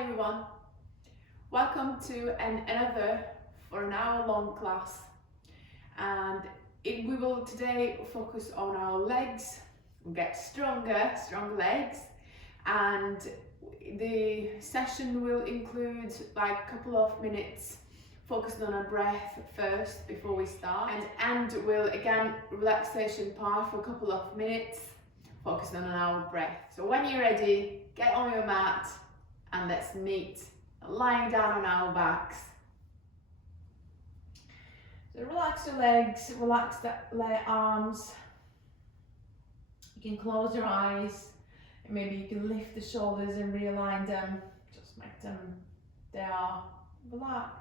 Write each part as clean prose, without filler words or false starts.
everyone, welcome to another for an hour-long class, and we will today focus on our legs. We'll get stronger legs, and the session will include like a couple of minutes focusing on our breath first before we start, and we'll again relaxation part for a couple of minutes focusing on our breath. So when you're ready, get on your mat and let's meet lying down on our backs. So relax your legs, relax the arms. You can close your eyes, and maybe you can lift the shoulders and realign them. Just make them, they are relaxed.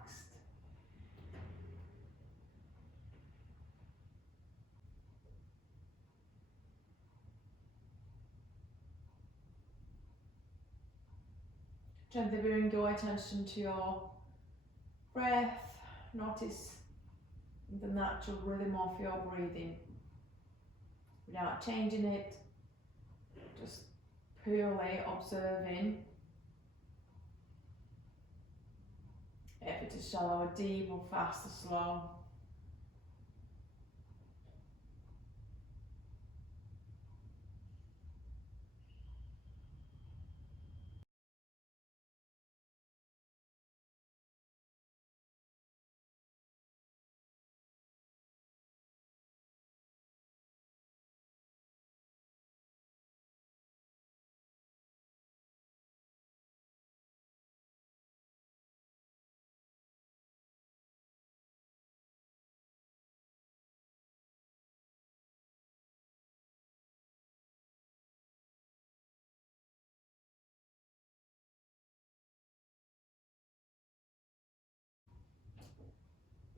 Gently bring your attention to your breath. Notice the natural rhythm of your breathing without changing it, just purely observing if it is shallow or deep or fast or slow.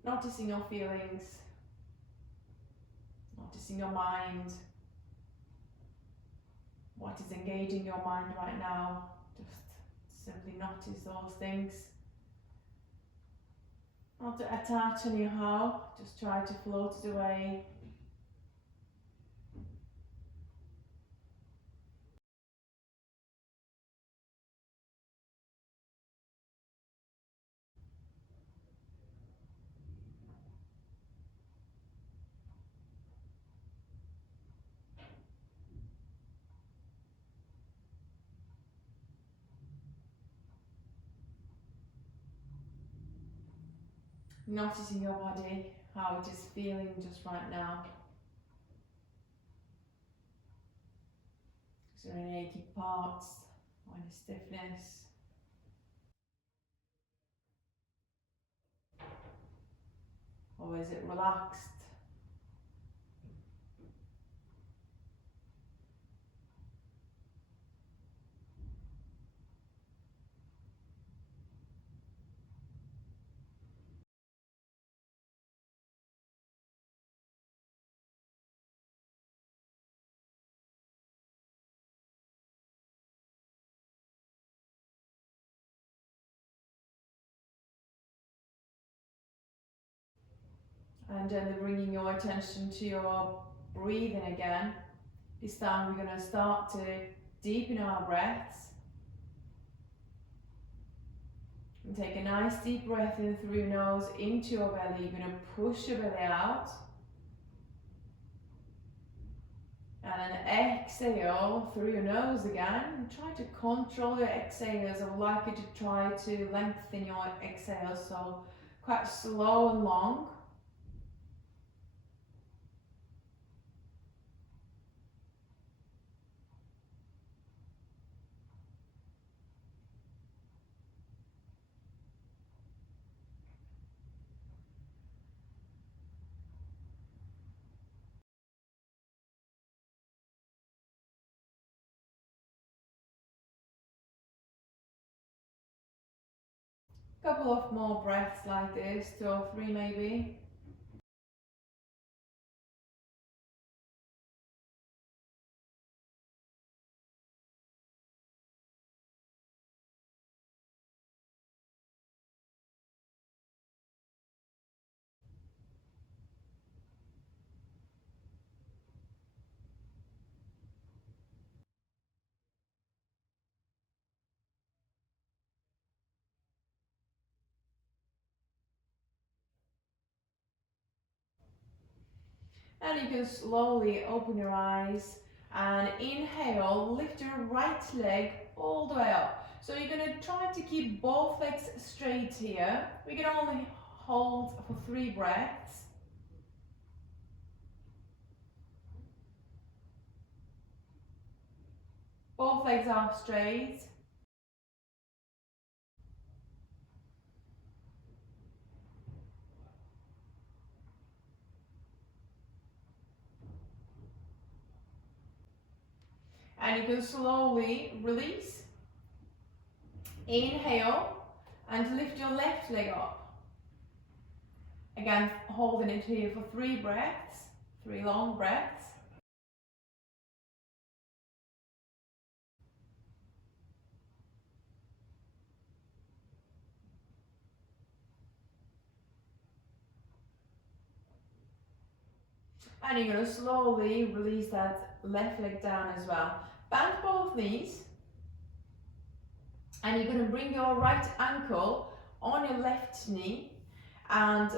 Noticing your feelings, noticing your mind, what is engaging your mind right now. Just simply notice those things. Not to attach anyhow, just try to float it away. Noticing your body, how it is feeling just right now. Is there any achy parts or any stiffness? Or is it relaxed? And then bringing your attention to your breathing again. This time we're going to start to deepen our breaths. And take a nice deep breath in through your nose into your belly. You're going to push your belly out. And then exhale through your nose again. And try to control your exhales. I would like you to try to lengthen your exhales, so quite slow and long. Couple of more breaths like this, 2 or 3 maybe. And you can slowly open your eyes and inhale, lift your right leg all the way up. So you're going to try to keep both legs straight here. We can only hold for 3 breaths. Both legs are straight. And you can slowly release. Inhale and lift your left leg up. Again, holding it here for 3 breaths, 3 long breaths. And you're going to slowly release that left leg down as well. Bend both knees. And you're going to bring your right ankle on your left knee. And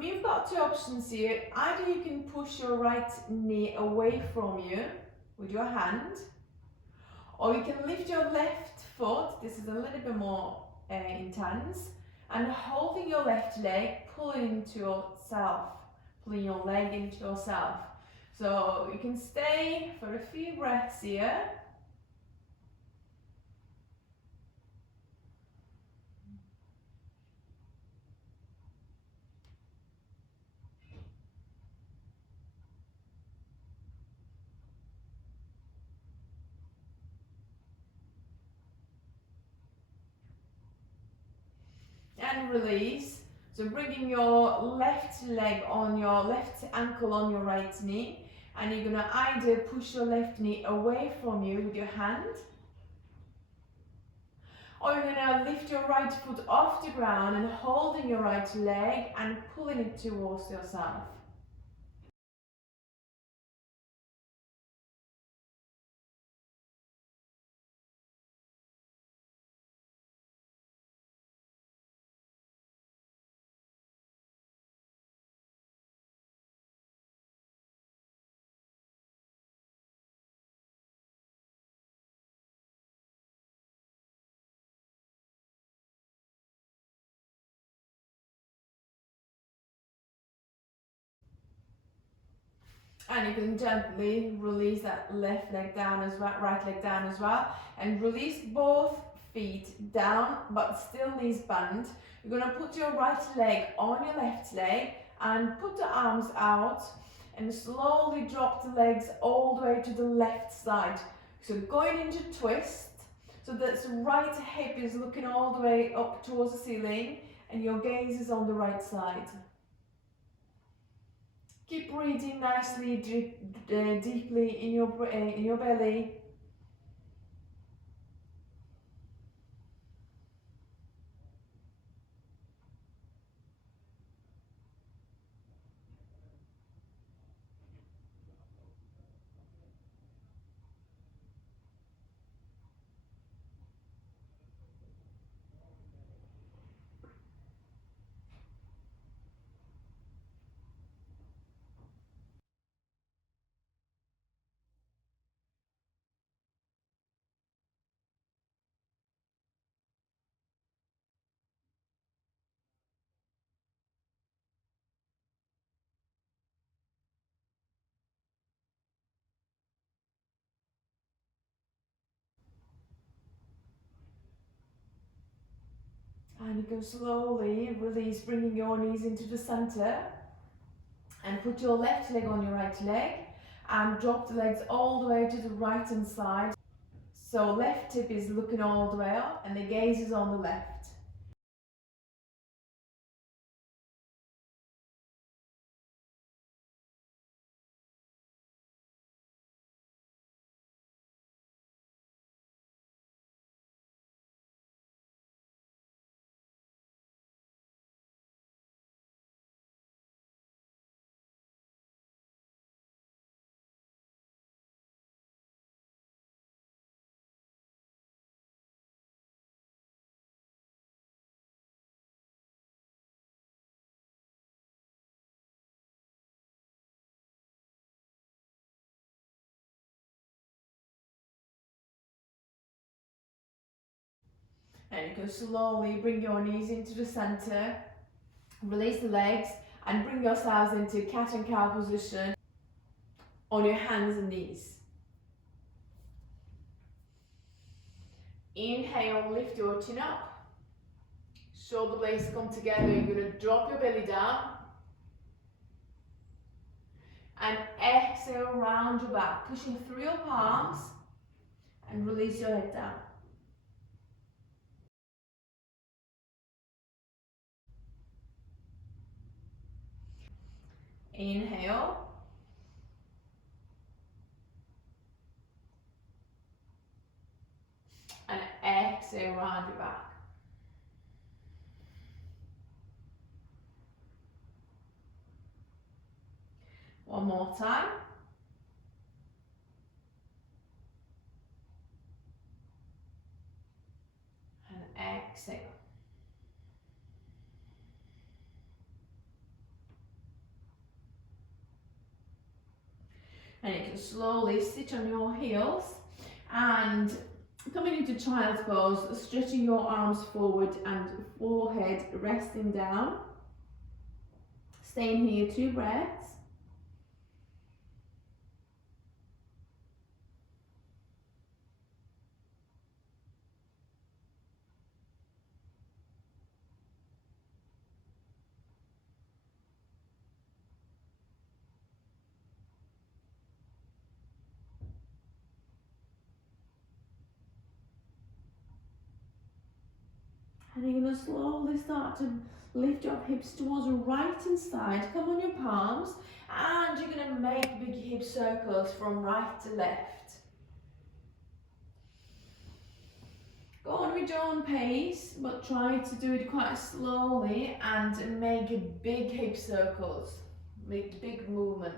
you've got 2 options here. Either you can push your right knee away from you with your hand, or you can lift your left foot. This is a little bit more intense. And holding your left leg, pulling into yourself. Pulling your leg into yourself. So you can stay for a few breaths here. And release. So bringing your left leg on your left ankle on your right knee, and you're going to either push your left knee away from you with your hand, or you're going to lift your right foot off the ground and holding your right leg and pulling it towards yourself. And you can gently release that left leg down as well, right leg down as well, and release both feet down, but still knees bent. You're going to put your right leg on your left leg and put the arms out and slowly drop the legs all the way to the left side. So going into twist, so that the right hip is looking all the way up towards the ceiling and your gaze is on the right side. Keep breathing nicely, deeply in your belly. And you can slowly release, bringing your knees into the center. And put your left leg on your right leg. And drop the legs all the way to the right hand side. So left hip is looking all the way up and the gaze is on the left. And you can slowly bring your knees into the center, release the legs, and bring yourselves into cat and cow position on your hands and knees. Inhale, lift your chin up, shoulder blades come together, you're going to drop your belly down, and exhale, round your back, pushing through your palms, and release your head down. Inhale, and exhale, round your back. One more time. And exhale. And you can slowly sit on your heels and coming into child's pose, stretching your arms forward and forehead resting down. Staying here 2 breaths. And you're going to slowly start to lift your hips towards the right hand side. Come on your palms, and you're going to make big hip circles from right to left. Go on with your own pace, but try to do it quite slowly and make big hip circles, make big movement.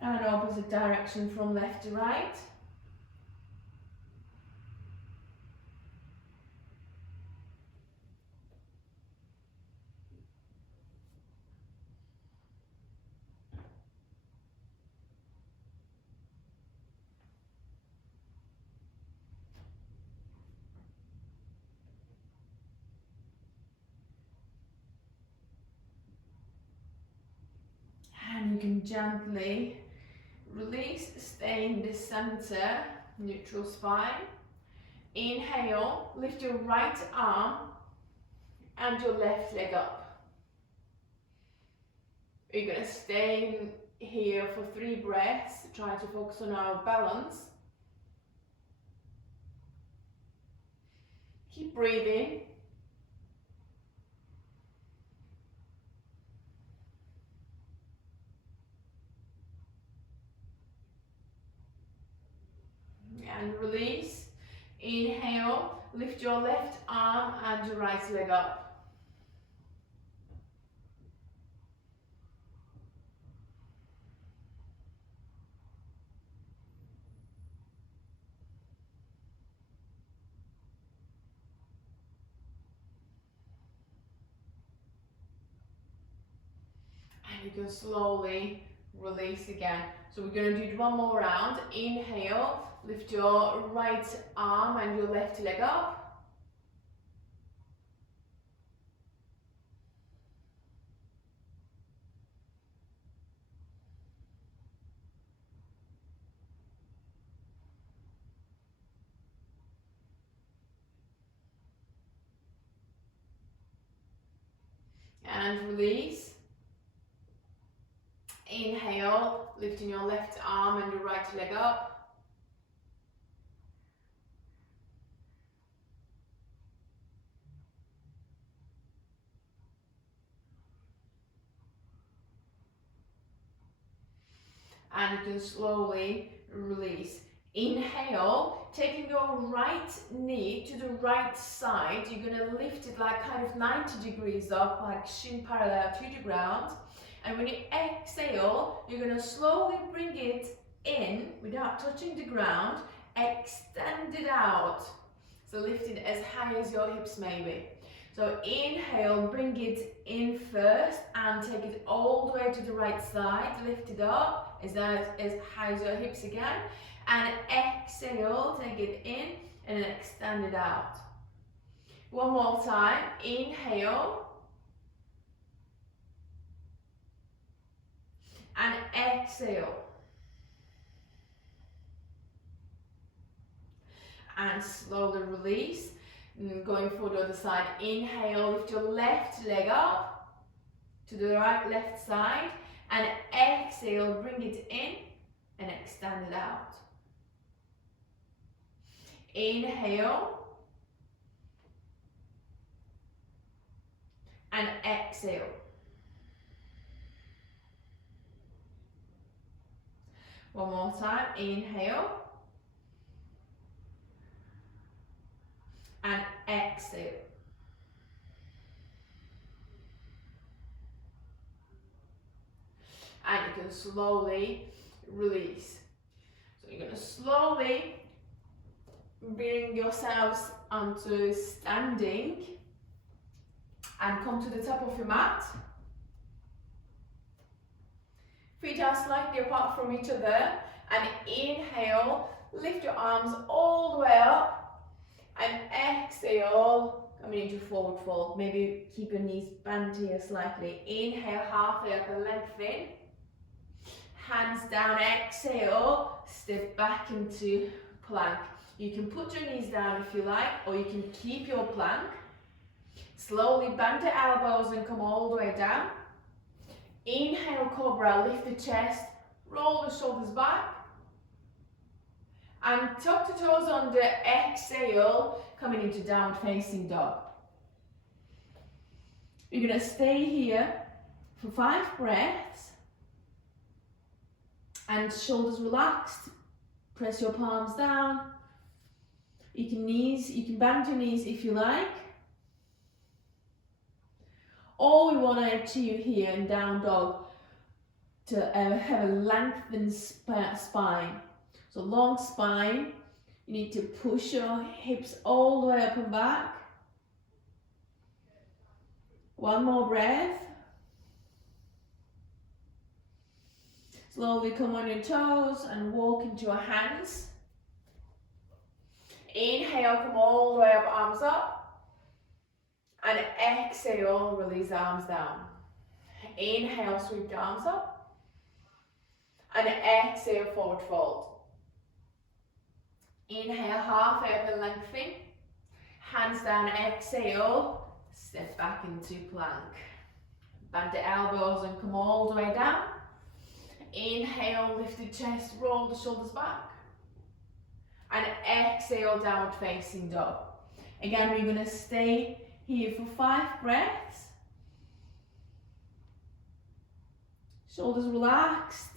And opposite direction from left to right. And you can gently release, stay in the center, neutral spine. Inhale, lift your right arm and your left leg up. We're going to stay here for 3 breaths, try to focus on our balance. Keep breathing. And release. Inhale, lift your left arm and your right leg up. And you can slowly release again. So we're going to do it one more round. Inhale, lift your right arm and your left leg up. And release. Inhale, lifting your left arm and your right leg up. And you can slowly release. Inhale, taking your right knee to the right side. You're going to lift it like kind of 90 degrees up, like shin parallel to the ground. And when you exhale, inhale, you're going to slowly bring it in without touching the ground, extend it out. So lift it as high as your hips may be. So inhale, bring it in first and take it all the way to the right side. Lift it up as high as your hips again. And exhale, take it in and then extend it out. One more time, inhale. And exhale. And slowly release. And going for the other side, inhale, lift your left leg up to the right left side. And exhale, bring it in and extend it out. Inhale. And exhale. One more time, inhale. And exhale. And you can slowly release. So you're going to slowly bring yourselves onto standing and come to the top of your mat. Feet are slightly apart from each other, and inhale, lift your arms all the way up, and exhale, coming into forward fold. Maybe keep your knees bent here slightly. Inhale, halfway up and lengthen. Hands down, exhale, step back into plank. You can put your knees down if you like, or you can keep your plank. Slowly bend the elbows and come all the way down. Inhale, cobra, lift the chest, roll the shoulders back. And tuck the toes under, exhale, coming into downward facing dog. You're going to stay here for 5 breaths. And shoulders relaxed. Press your palms down. You can bend your knees if you like. All we want to achieve here in down dog to have a lengthened spine. So long spine, you need to push your hips all the way up and back. One more breath. Slowly come on your toes and walk into your hands. Inhale, come all the way up, arms up. And exhale, release the arms down. Inhale, sweep the arms up. And exhale, forward fold. Inhale, halfway up and lengthen. Hands down, exhale. Step back into plank. Bend the elbows and come all the way down. Inhale, lift the chest, roll the shoulders back. And exhale, downward facing dog. Again, we're going to stay here for 5 breaths. Shoulders relaxed.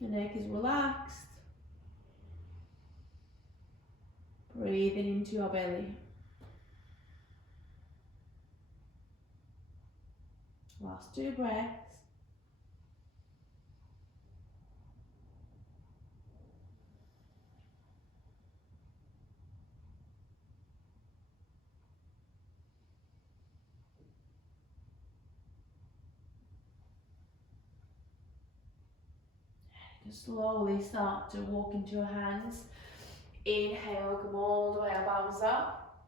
The neck is relaxed. Breathing into your belly. Last 2 breaths. Slowly start to walk into your hands. Inhale, come all the way up, arms up.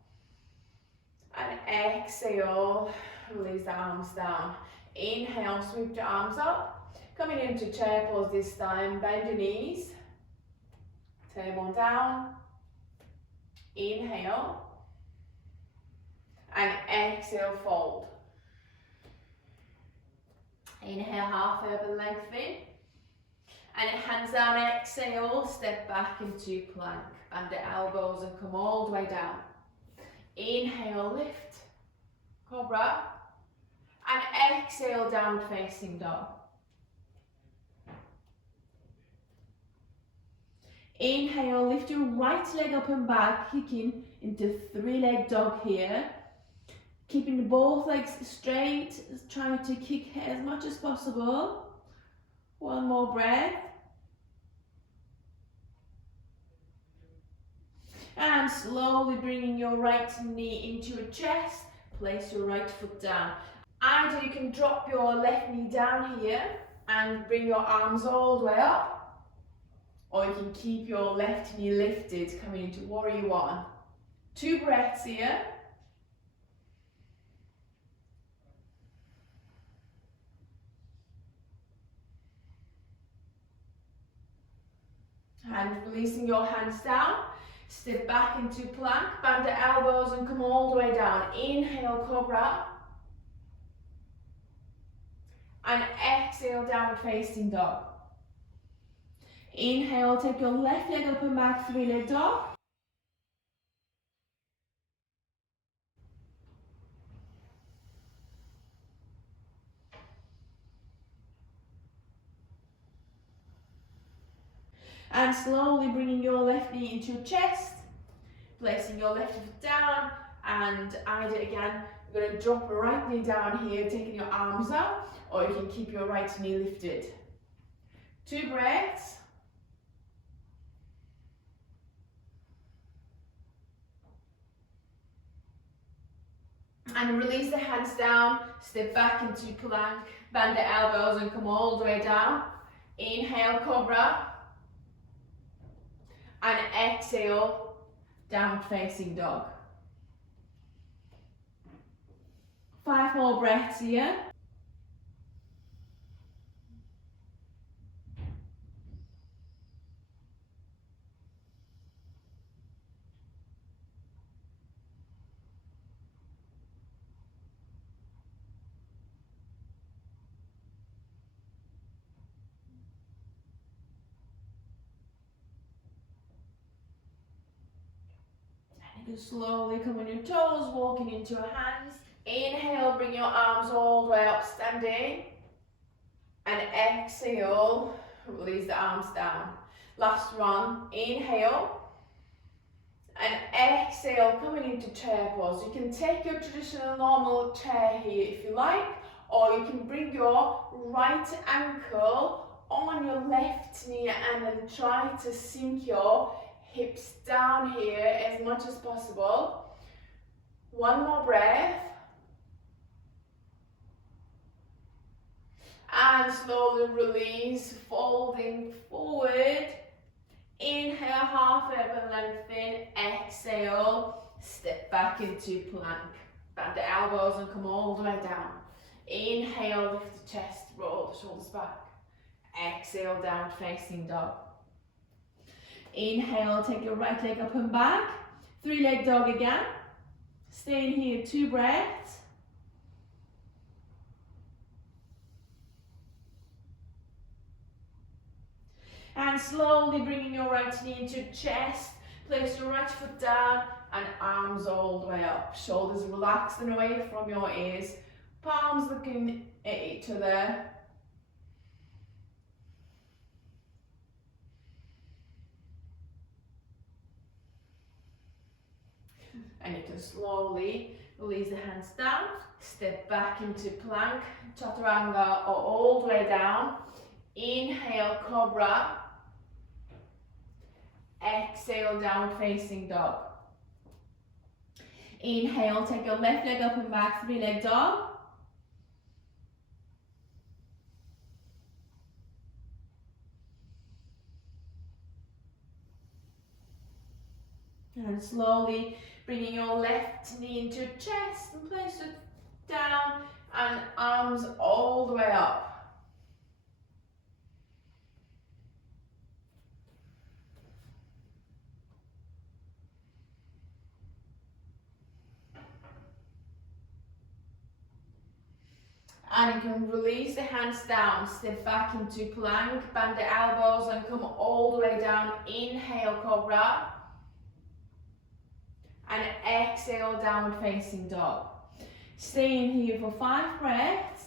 And exhale, release the arms down. Inhale, sweep the arms up. Coming into chair pose this time, bend your knees. Tailbone down. Inhale. And exhale, fold. Inhale, halfway up and lengthen. And hands down, exhale, step back into plank. Bend the elbows and come all the way down. Inhale, lift, cobra. And exhale, downward facing dog. Inhale, lift your right leg up and back, kicking into 3-leg dog here. Keeping both legs straight, trying to kick as much as possible. One more breath. And slowly bringing your right knee into your chest, place your right foot down. Either you can drop your left knee down here and bring your arms all the way up, or you can keep your left knee lifted, coming into warrior one. 2 breaths here. And releasing your hands down, step back into plank, bend the elbows and come all the way down. Inhale, cobra. And exhale, downward facing dog. Inhale, take your left leg up and back, 3-leg dog. And slowly bringing your left knee into your chest, placing your left foot down, and either again, you're going to drop your right knee down here, taking your arms out, or you can keep your right knee lifted. 2 breaths. And release the hands down, step back into plank, bend the elbows and come all the way down. Inhale, cobra. And exhale, downward facing dog. 5 more breaths here. You can slowly come on your toes, walking into your hands. Inhale, bring your arms all the way up, standing. And exhale, release the arms down. Last one, inhale. And exhale, coming into chair pose. You can take your traditional normal chair here if you like, or you can bring your right ankle on your left knee and then try to sink your hips down here as much as possible. 1 more breath. And slowly release, folding forward. Inhale, half up and lengthen. Exhale, step back into plank. Bend the elbows and come all the way down. Inhale, lift the chest, roll the shoulders back. Exhale, downward facing dog. Inhale, take your right leg up and back. 3-leg dog again. Stay in here, 2 breaths. And slowly bringing your right knee into chest. Place your right foot down and arms all the way up. Shoulders relaxed and away from your ears. Palms looking at each other. And you can slowly release the hands down, step back into plank, chaturanga, or all the way down. Inhale, cobra. Exhale, downward facing dog. Inhale, take your left leg up and back, 3-leg dog. And slowly bringing your left knee into your chest and place it down and arms all the way up. And you can release the hands down, step back into plank, bend the elbows and come all the way down. Inhale, cobra. And exhale, downward facing dog. Stay in here for 5 breaths.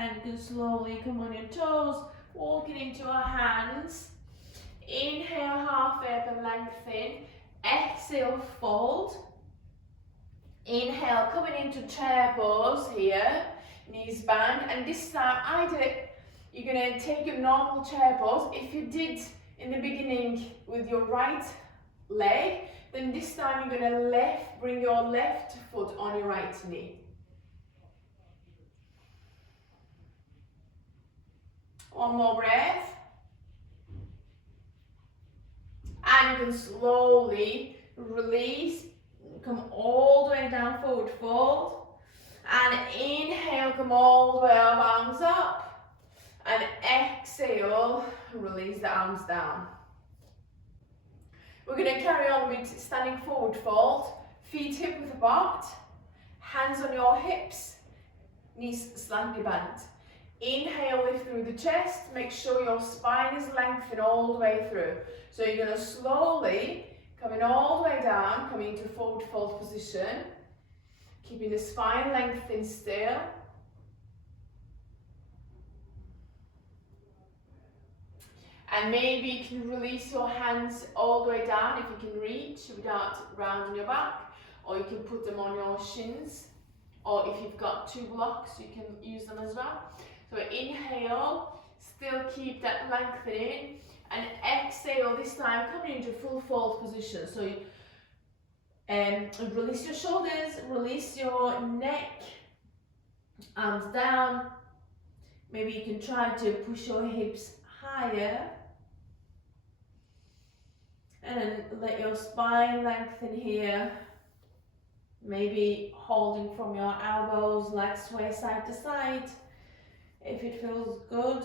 And you can slowly come on your toes, walking into our hands. Inhale, halfway up and lengthen. Exhale, fold. Inhale, coming into chair pose here, knees bend, and this time you're going to take your normal chair pose. If you did in the beginning with your right leg, then this time you're going to bring your left foot on your right knee. One more breath. And you can slowly release, come all the way down, forward fold. And inhale, come all the way up, arms up. And exhale, release the arms down. We're going to carry on with standing forward fold. Feet hip width apart. Hands on your hips. Knees slightly bent. Inhale, lift through the chest. Make sure your spine is lengthened all the way through. So you're going to slowly, coming all the way down, coming into forward fold position. Keeping the spine lengthened still. And maybe you can release your hands all the way down if you can reach without rounding your back. Or you can put them on your shins. Or if you've got two blocks, you can use them as well. So inhale, still keep that lengthening, and exhale, this time coming into full fold position. So you, release your shoulders, release your neck, arms down. Maybe you can try to push your hips higher. And then let your spine lengthen here. Maybe holding from your elbows, legs sway side to side. If it feels good.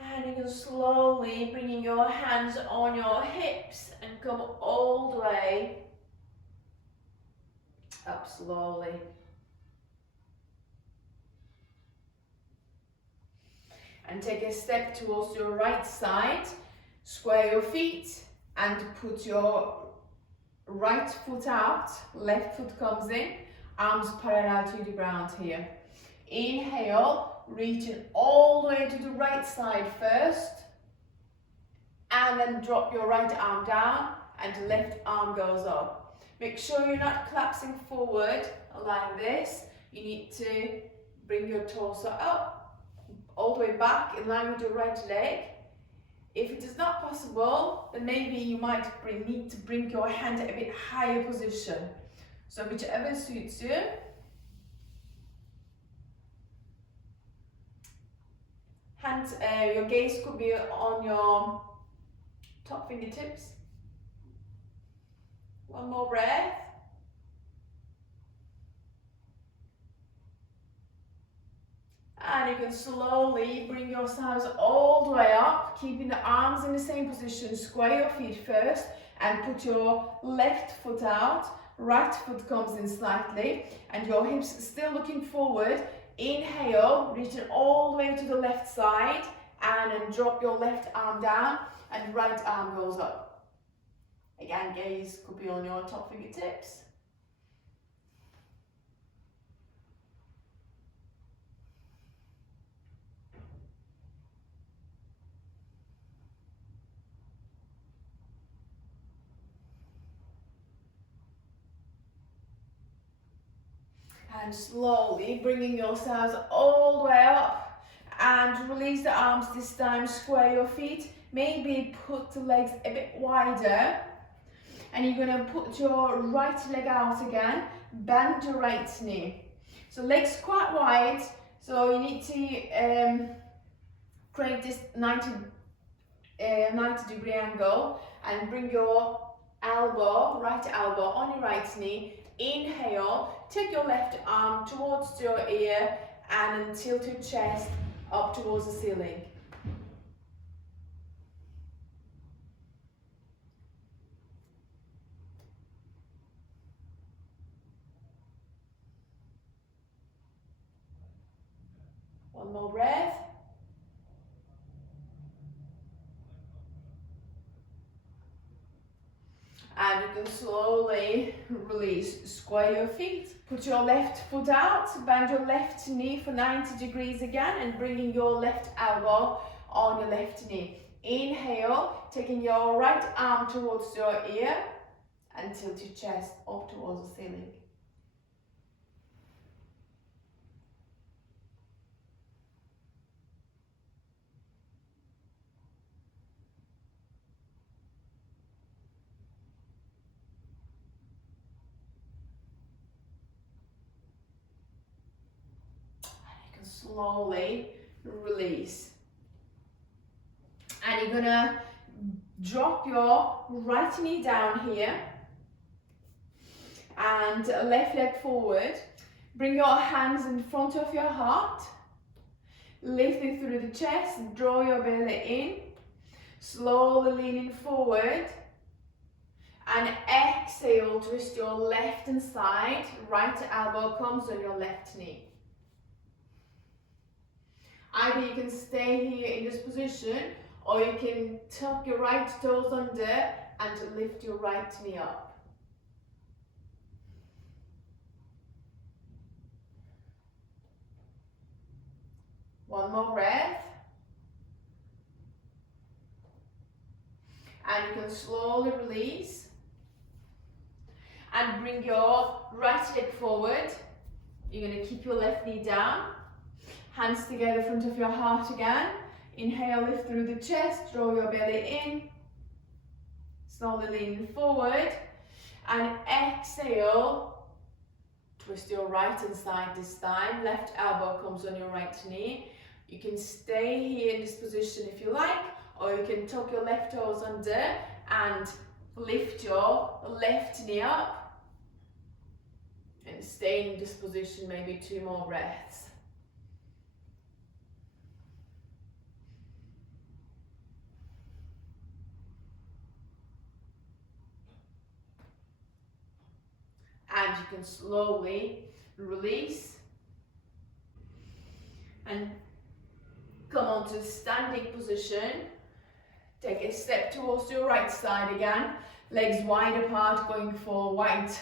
And you can slowly bringing your hands on your hips and come all the way up slowly. And take a step towards your right side, square your feet and put your right foot out, left foot comes in, arms parallel to the ground here. Inhale, reaching all the way to the right side first, and then drop your right arm down and left arm goes up. Make sure you're not collapsing forward like this. You need to bring your torso up, all the way back in line with your right leg. If it is not possible, then maybe you might need to bring your hand a bit higher position. So whichever suits you. Hands, your gaze could be on your top fingertips. One more breath. And you can slowly bring yourselves all the way up, keeping the arms in the same position. Square your feet first and put your left foot out. Right foot comes in slightly and your hips still looking forward. Inhale, reaching all the way to the left side and then drop your left arm down and right arm goes up. Again, gaze could be on your top fingertips. And slowly bringing yourselves all the way up and release the arms this time, square your feet, maybe put the legs a bit wider and you're going to put your right leg out again, bend your right knee. So legs quite wide, so you need to create this 90 degree angle and bring your elbow, right elbow on your right knee. Inhale, take your left arm towards your ear and then tilt your chest up towards the ceiling. One more breath. And you can slowly release. Square your feet. Put your left foot out. Bend your left knee for 90 degrees again and bringing your left elbow on your left knee. Inhale, taking your right arm towards your ear and tilt your chest up towards the ceiling. Slowly release. And you're gonna drop your right knee down here and left leg forward. Bring your hands in front of your heart. Lifting through the chest, draw your belly in. Slowly leaning forward. And exhale, twist your left hand side. Right elbow comes on your left knee. Either you can stay here in this position or you can tuck your right toes under and lift your right knee up. One more breath. And you can slowly release. And bring your right leg forward. You're going to keep your left knee down. Hands together in front of your heart again. Inhale, lift through the chest, draw your belly in. Slowly lean forward. And exhale, twist your right hand side this time. Left elbow comes on your right knee. You can stay here in this position if you like, or you can tuck your left toes under and lift your left knee up. And stay in this position maybe 2 more breaths. And you can slowly release and come on to standing position. Take a step towards your right side again, legs wide apart, going for white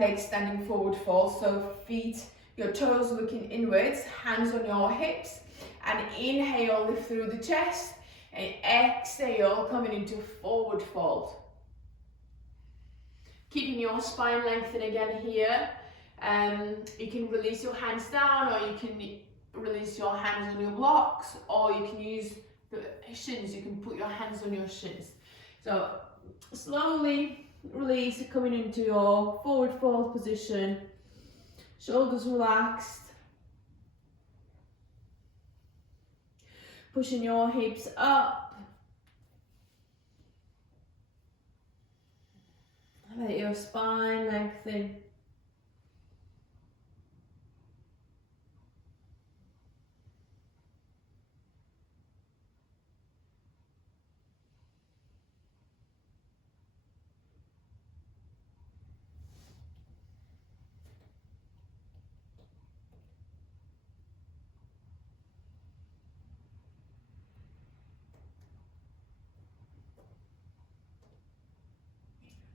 legs standing forward fold. So feet, your toes looking inwards, hands on your hips, and inhale, lift through the chest, and exhale, coming into forward fold. Keeping your spine lengthened again here. You can release your hands down, or you can release your hands on your blocks, or you can use the shins. You can put your hands on your shins. So slowly release, coming into your forward fold position. Shoulders relaxed. Pushing your hips up. Let your spine lengthen.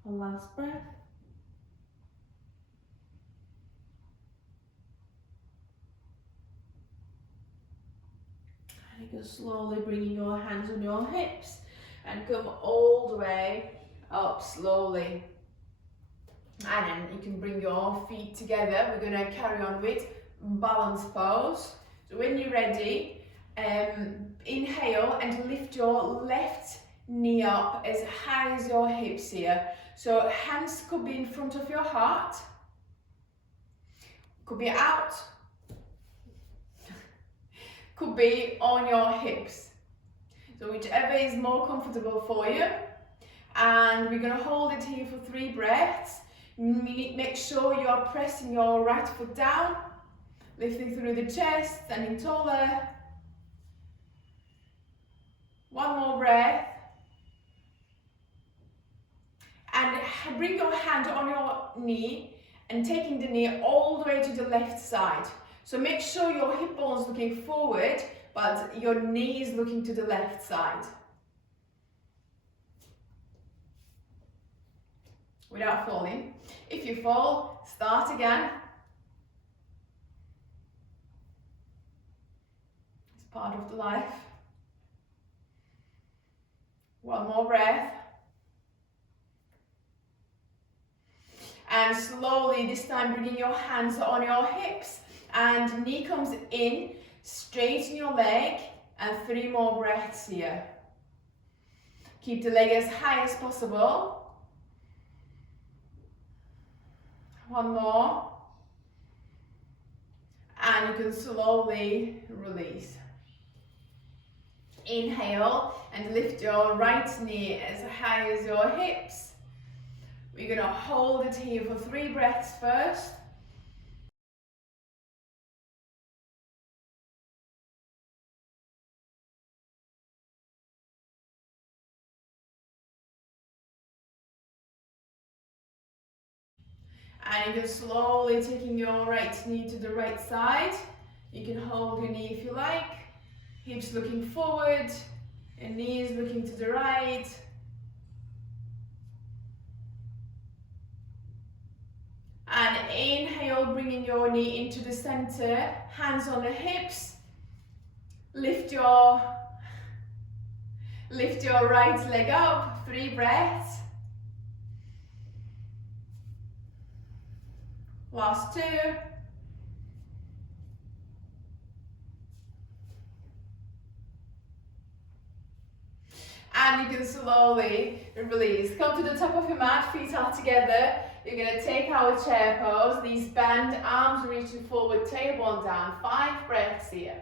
One last breath. And you can slowly bring your hands on your hips and come all the way up slowly. And then you can bring your feet together. We're going to carry on with balance pose. So when you're ready, inhale and lift your left knee up as high as your hips here. So hands could be in front of your heart, could be out, could be on your hips. So whichever is more comfortable for you. And we're going to hold it here for 3 breaths. Make sure you are pressing your right foot down, lifting through the chest, standing taller. One more breath. And bring your hand on your knee and taking the knee all the way to the left side. So make sure your hip bone's looking forward, but your knee is looking to the left side. Without falling. If you fall, start again. It's part of the life. One more breath. And slowly, this time bringing your hands on your hips and knee comes in, straighten your leg and 3 more breaths here. Keep the leg as high as possible. One more. And you can slowly release. Inhale and lift your right knee as high as your hips. We're going to hold it here for 3 breaths first. And you can slowly taking your right knee to the right side. You can hold your knee if you like. Hips looking forward and knees looking to the right. And inhale, bringing your knee into the center, hands on the hips. Lift your right leg up, 3 breaths. Last 2. And you can slowly release. Come to the top of your mat, feet are together. You're going to take our chair pose. Knees bend, arms reaching forward, tailbone down. 5 breaths here.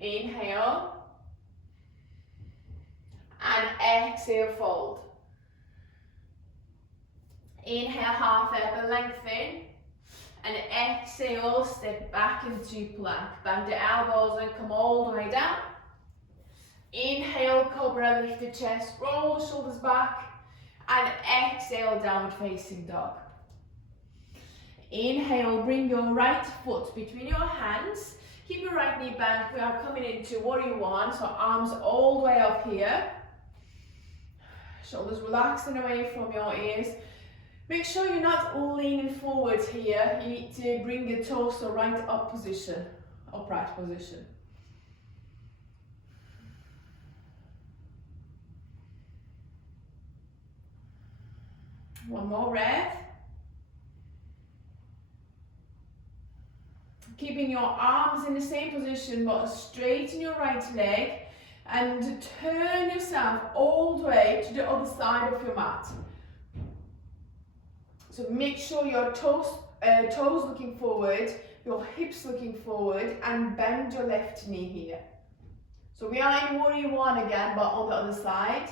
Inhale. And exhale, fold. Inhale, half up and lengthen. And exhale, step back into plank. Bend the elbows and come all the way down. Inhale, cobra, lift the chest, roll the shoulders back. And exhale, downward facing dog. Inhale, bring your right foot between your hands. Keep your right knee bent. We are coming into warrior 1, so arms all the way up here. Shoulders relaxing away from your ears. Make sure you're not leaning forward here. You need to bring your torso right up position, upright position. One more breath. Keeping your arms in the same position, but straighten your right leg and turn yourself all the way to the other side of your mat. So make sure your toes looking forward, your hips looking forward, and bend your left knee here. So we are in warrior 1 again, but on the other side.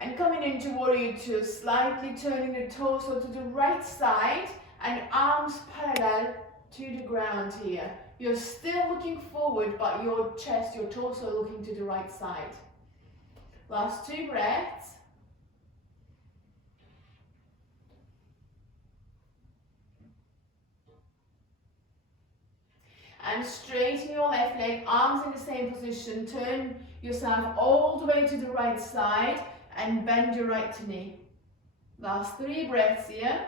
And coming into warrior 2, slightly turning the torso to the right side and arms parallel to the ground here. You're still looking forward, but your chest, your torso looking to the right side. Last 2 breaths. And straighten your left leg, arms in the same position. Turn yourself all the way to the right side and bend your right knee. Last 3 breaths here.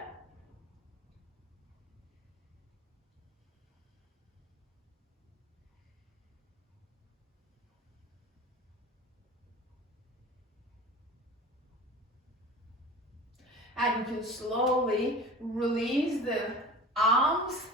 And you can slowly release the arms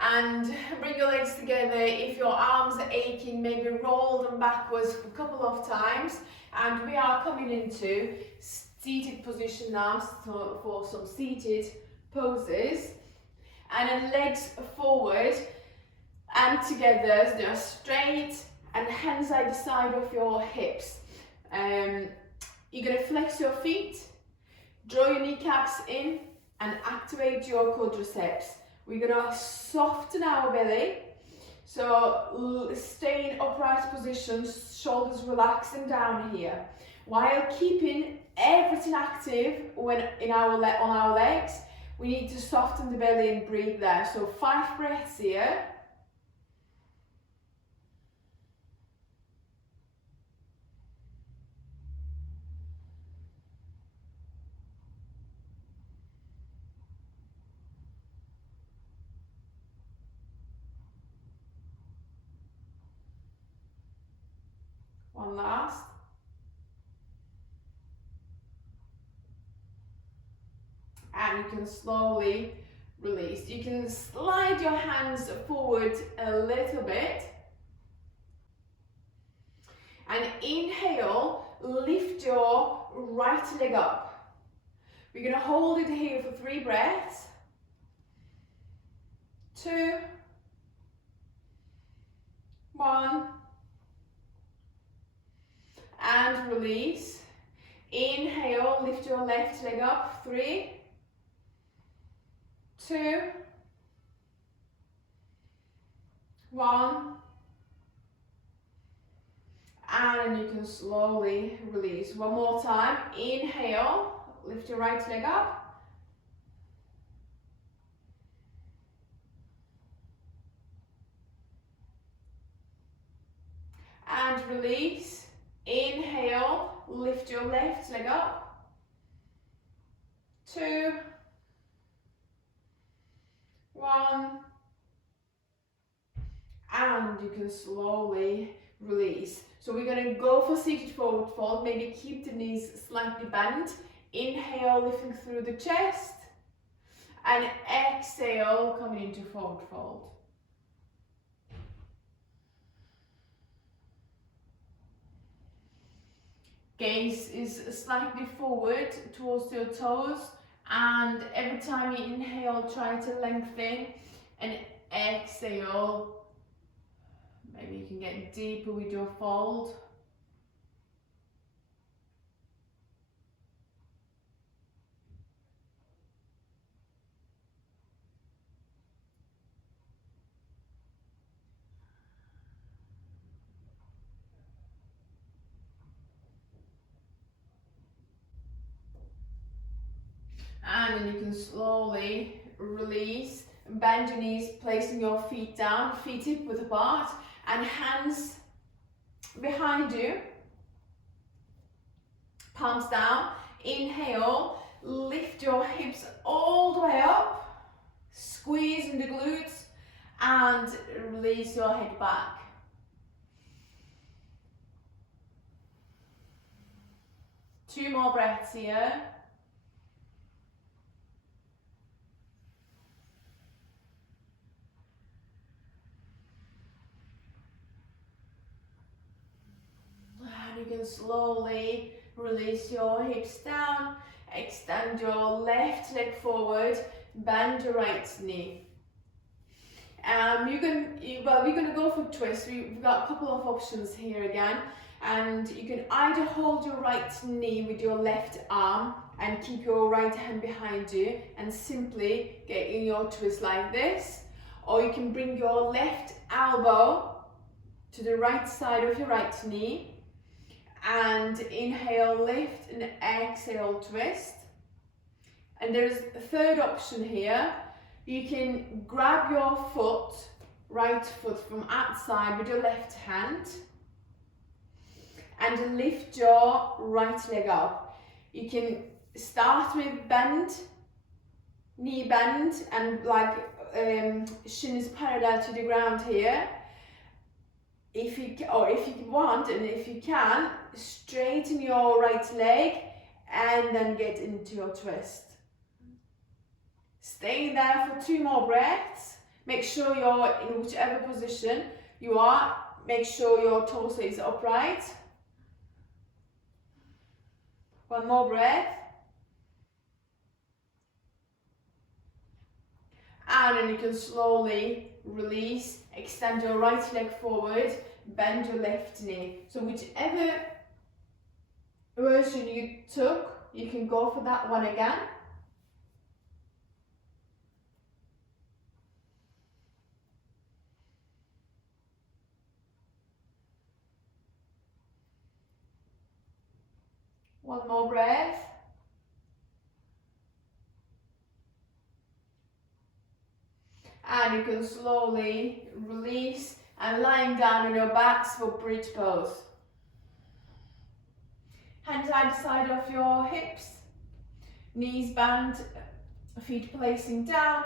and bring your legs together. If your arms are aching, maybe roll them backwards a couple of times. And we are coming into seated position now, so for some seated poses. And then legs forward and together, so straight, and hands either side of your hips. You're going to flex your feet, draw your kneecaps in, and activate your quadriceps. We're going to soften our belly, so stay in upright positions, shoulders relaxing down here, while keeping everything active on our legs. We need to soften the belly and breathe there. So 5 breaths here. One last. And you can slowly release. You can slide your hands forward a little bit. And inhale, lift your right leg up. We're going to hold it here for 3 breaths. 2, 1. And release. Inhale, lift your left leg up. 3, 2, 1. And you can slowly release. One more time. Inhale, lift your right leg up. And release. Inhale, lift your left leg up. 2, 1. And you can slowly release. So we're going to go for seated forward fold. Maybe keep the knees slightly bent. Inhale, lifting through the chest. And exhale, coming into forward fold. Gaze is slightly forward towards your toes, and every time you inhale, try to lengthen, and exhale, maybe you can get deeper with your fold. And then you can slowly release, bend your knees, placing your feet down, feet hip width apart, and hands behind you, palms down. Inhale, lift your hips all the way up, squeeze in the glutes, and release your head back. Two more breaths here. And you can slowly release your hips down, extend your left leg forward, bend your right knee. We're going to go for twist. We've got a couple of options here again, and you can either hold your right knee with your left arm and keep your right hand behind you and simply get in your twist like this, or you can bring your left elbow to the right side of your right knee and inhale, lift, and exhale, twist. And there's a third option here. You can grab your foot, right foot from outside with your left hand and lift your right leg up. You can start with bend, knee bend, and like shin is parallel to the ground here. If you want, and if you can, straighten your right leg and then get into your twist. Stay there for 2 more breaths. Make sure you're in whichever position you are. Make sure your torso is upright. 1 more breath. And then you can slowly release, extend your right leg forward, bend your left knee. So whichever version you took, you can go for that one again. One more breath. And you can slowly release and lying down on your backs for bridge pose. Hands either side of your hips, knees bent, feet placing down.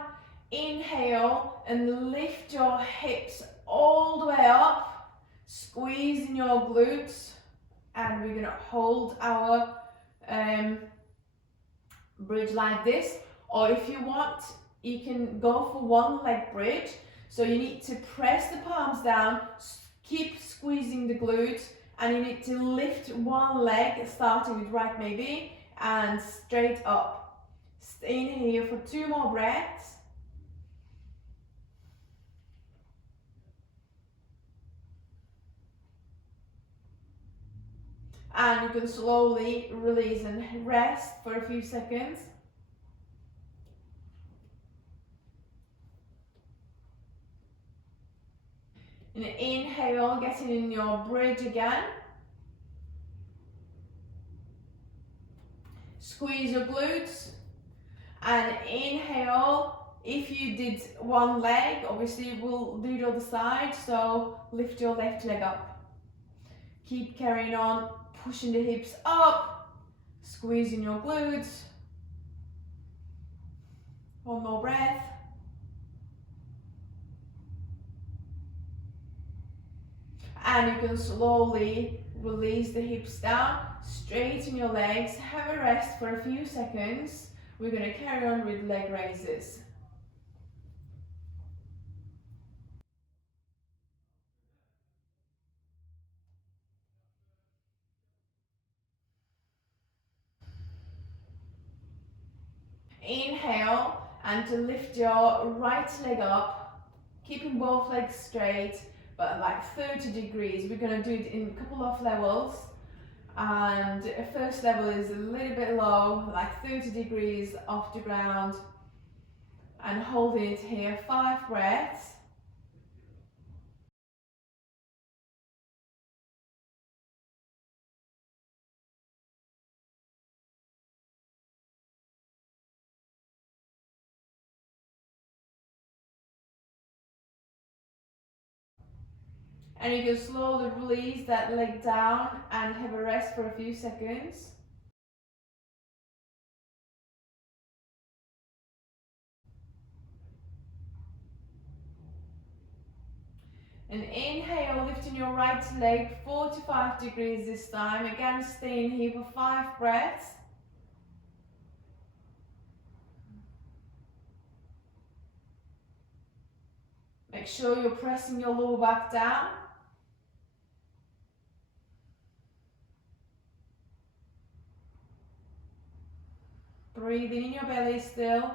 Inhale and lift your hips all the way up, squeezing your glutes, and we're gonna hold our bridge like this. Or if you want, you can go for one leg bridge. So you need to press the palms down, keep squeezing the glutes, and you need to lift one leg, starting with right maybe, and straight up. Stay in here for 2 more breaths. And you can slowly release and rest for a few seconds. And inhale, getting in your bridge again. Squeeze your glutes. And inhale, if you did one leg, obviously we'll do the other side, so lift your left leg up. Keep carrying on, pushing the hips up, squeezing your glutes. One more breath. And you can slowly release the hips down, straighten your legs, have a rest for a few seconds. We're going to carry on with leg raises. Inhale, and to lift your right leg up, keeping both legs straight, but like 30 degrees. We're going to do it in a couple of levels. And first level is a little bit low, like 30 degrees off the ground, and holding it here, 5 breaths. And you can slowly release that leg down and have a rest for a few seconds. And inhale, lifting your right leg 45 degrees this time. Again, staying here for 5 breaths. Make sure you're pressing your lower back down. Breathing in your belly still.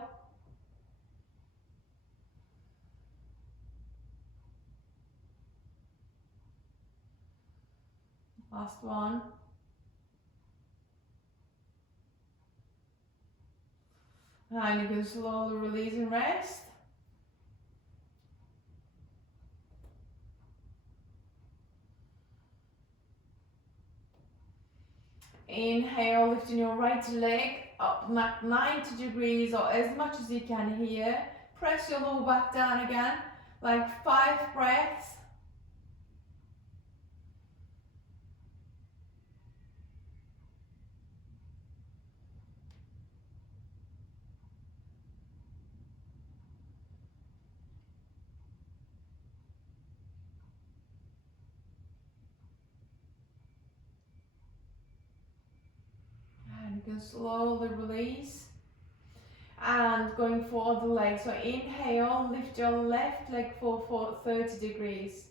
Last one. And you can slowly release and rest. Inhale, lifting your right leg up 90 degrees or as much as you can here. Press your lower back down again, like 5 breaths. And you can slowly release. And going for the leg. So inhale, lift your left leg for 30 degrees.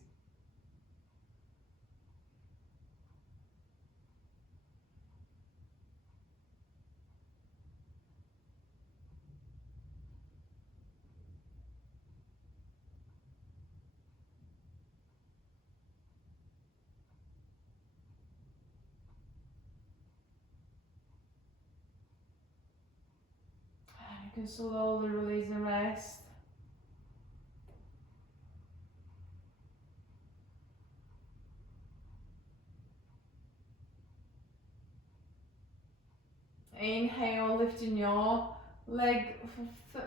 You can slowly release and rest. Inhale, lifting your leg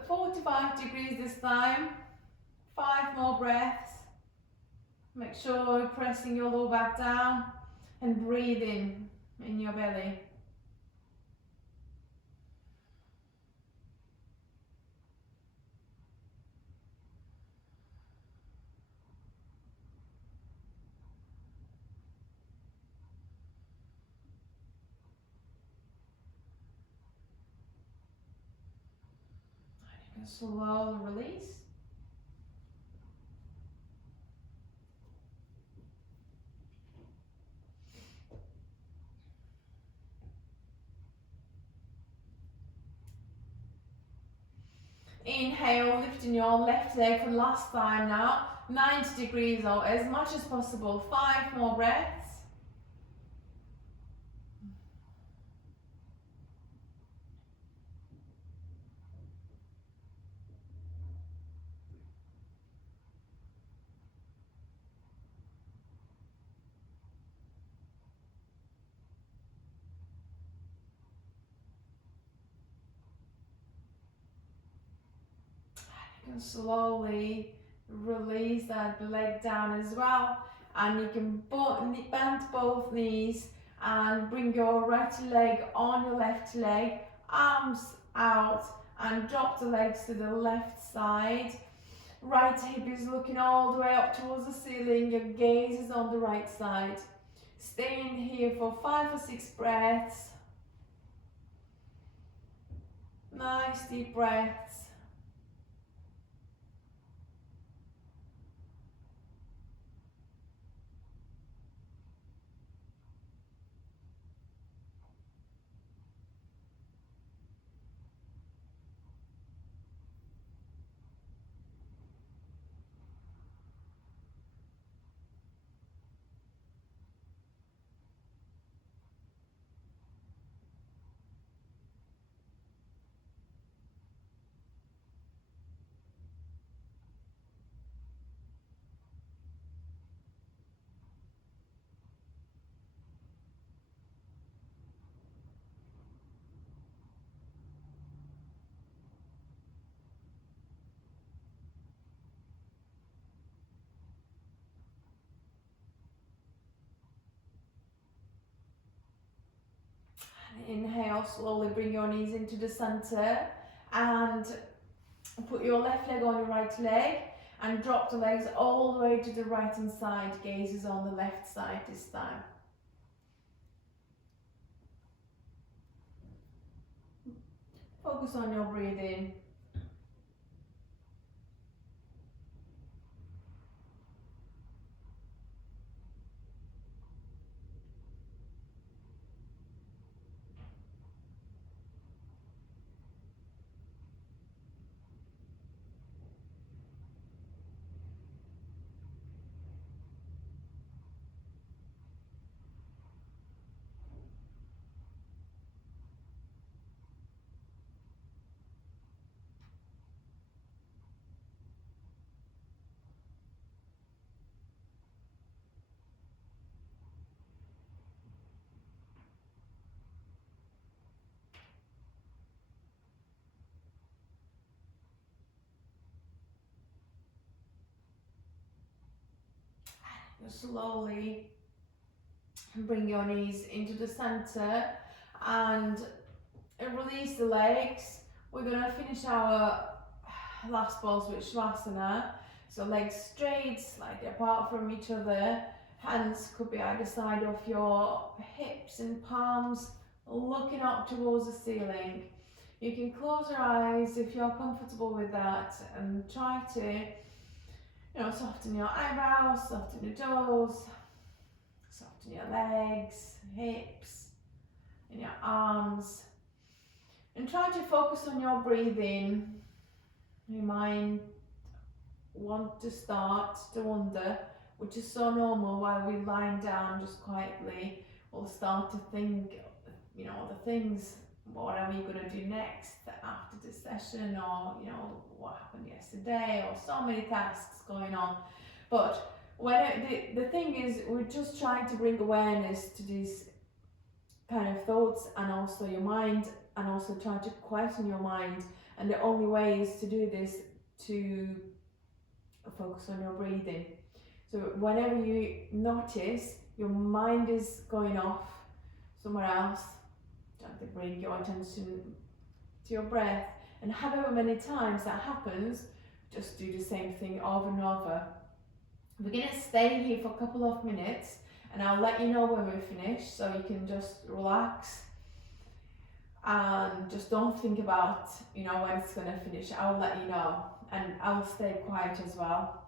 45 degrees this time. 5 more breaths. Make sure you're pressing your lower back down and breathing in your belly. And you can slowly release. Inhale, lifting your left leg for the last time now. 90 degrees or as much as possible. 5 more breaths. You can slowly release that leg down as well, and you can bend both knees and bring your right leg on your left leg, arms out, and drop the legs to the left side. Right hip is looking all the way up towards the ceiling, your gaze is on the right side. Stay in here for 5 or 6 breaths. Nice deep breaths. Inhale, slowly bring your knees into the center and put your left leg on your right leg and drop the legs all the way to the right hand side. Gaze is on the left side this time. Focus on your breathing. Slowly bring your knees into the center and release the legs. We're going to finish our last pose with Shavasana. So legs straight, slightly apart from each other. Hands could be either side of your hips and palms looking up towards the ceiling. You can close your eyes if you're comfortable with that and try to soften your eyebrows, soften your toes, soften your legs, hips, and your arms. And try to focus on your breathing. You might want to start to wonder, which is so normal while we're lying down just quietly. We'll start to think, the things what are we going to do next after this session, or you know, what happened yesterday, or so many tasks going on. But the thing is, we're just trying to bring awareness to these kind of thoughts, and also your mind, and also try to quieten your mind. And the only way is to do this to focus on your breathing. So whenever you notice your mind is going off somewhere else, try to bring your attention to your breath, and however many times that happens, just do the same thing over and over. We're going to stay here for a couple of minutes, and I'll let you know when we're finished, so you can just relax and just don't think about, you know, when it's going to finish. I'll let you know, and I'll stay quiet as well.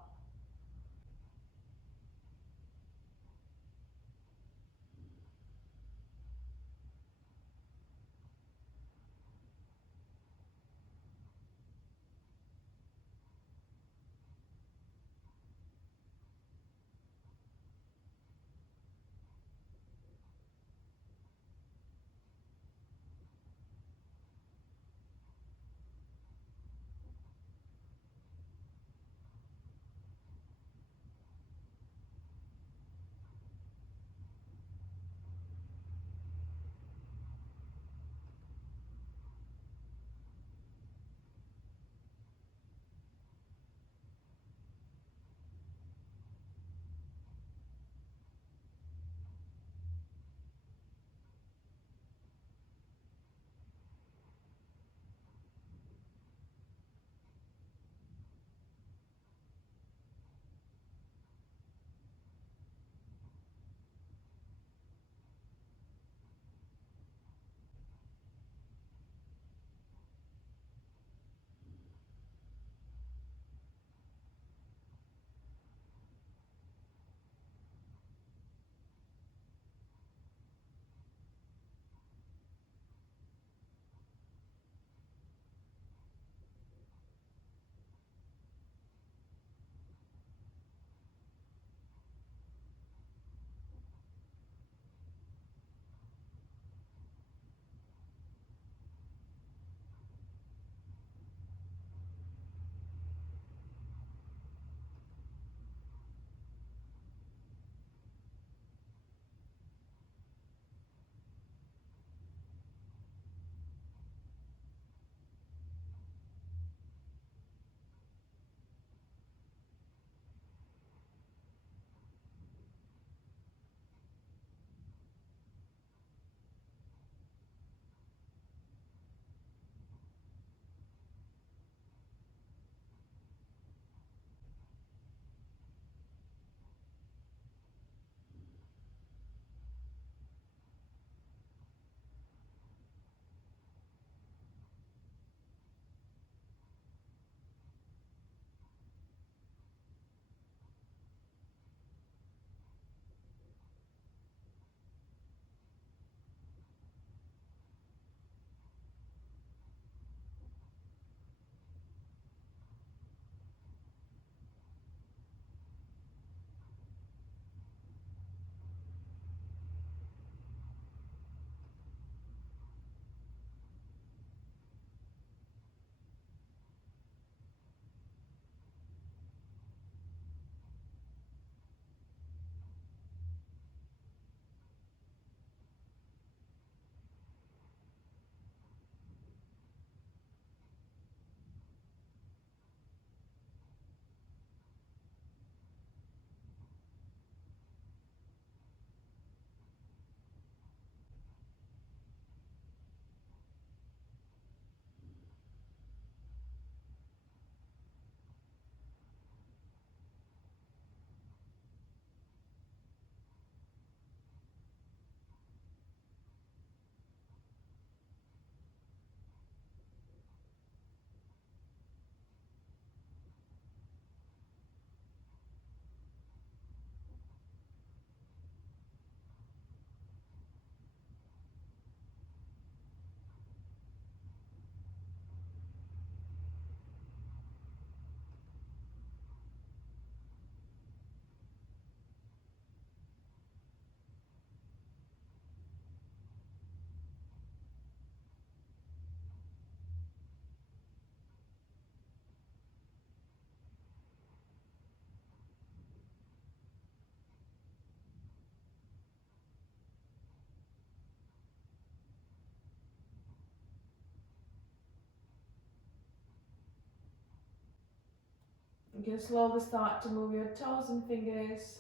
You can slowly start to move your toes and fingers.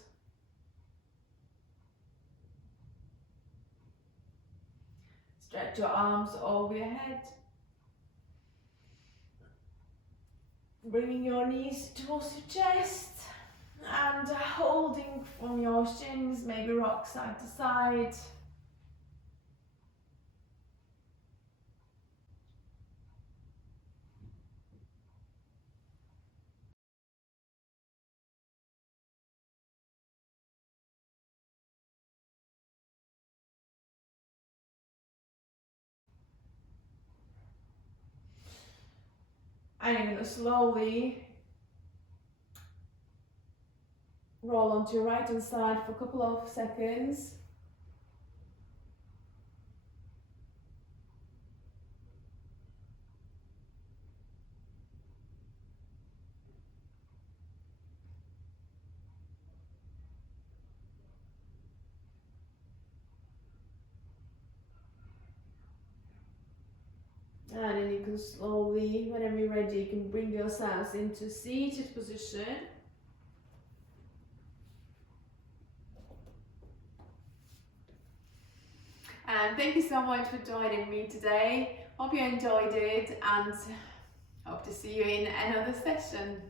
Stretch your arms over your head. Bringing your knees towards your chest and holding from your shins, maybe rock side to side. And you're going to slowly roll onto your right hand side for a couple of seconds. And then you can slowly, whenever you're ready, you can bring yourselves into seated position. And thank you so much for joining me today. Hope you enjoyed it and hope to see you in another session.